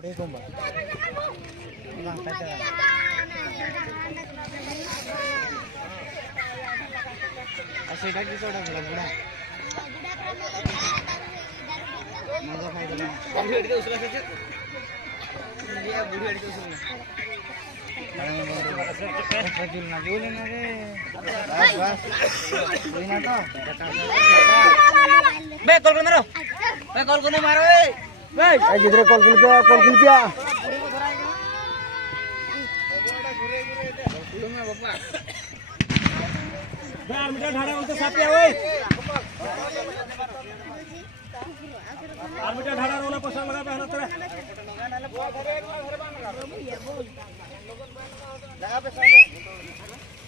Udah kumbang. Ulang saja. Asal lagi sudah bulan-bulan. Mangga faida lah. Budi ada usul saja. Dia budi ada usul. Karena rajul najul ini deh. Bas. Ini nato. Be call ko maro. Be call ko ni maro eh. Be. Ay jidre call kulpia. Armita ढाड़ा untuk sapi woi. Armita ढाड़ा रोला pasang लगा पे हनतरे.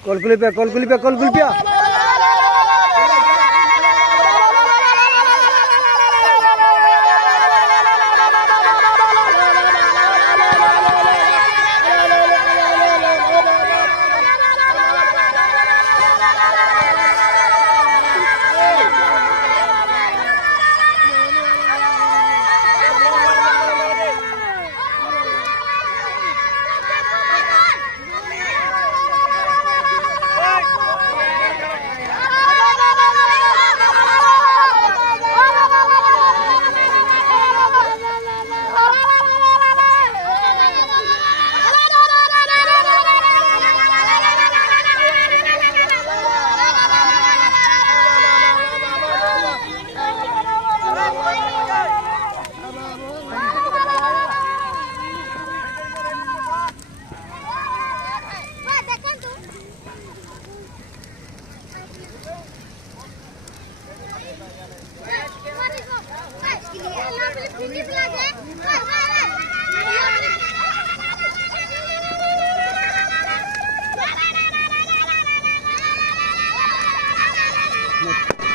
Call kulpia.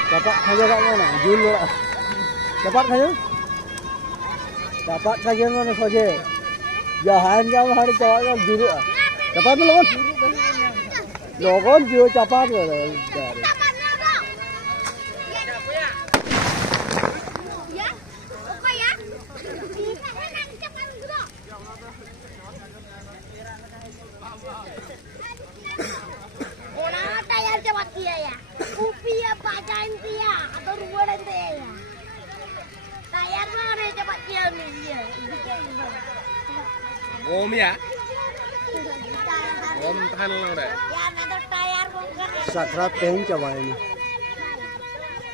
Dapat saja kat mana? Jul lah. Dapat saja. Dapat saja mana saja. Jangan jauh hari jauh kan jul. Dapat belum? Logon jul dapat ke? Om ya? Om tahan lang deh. Sakrat peng coba ini.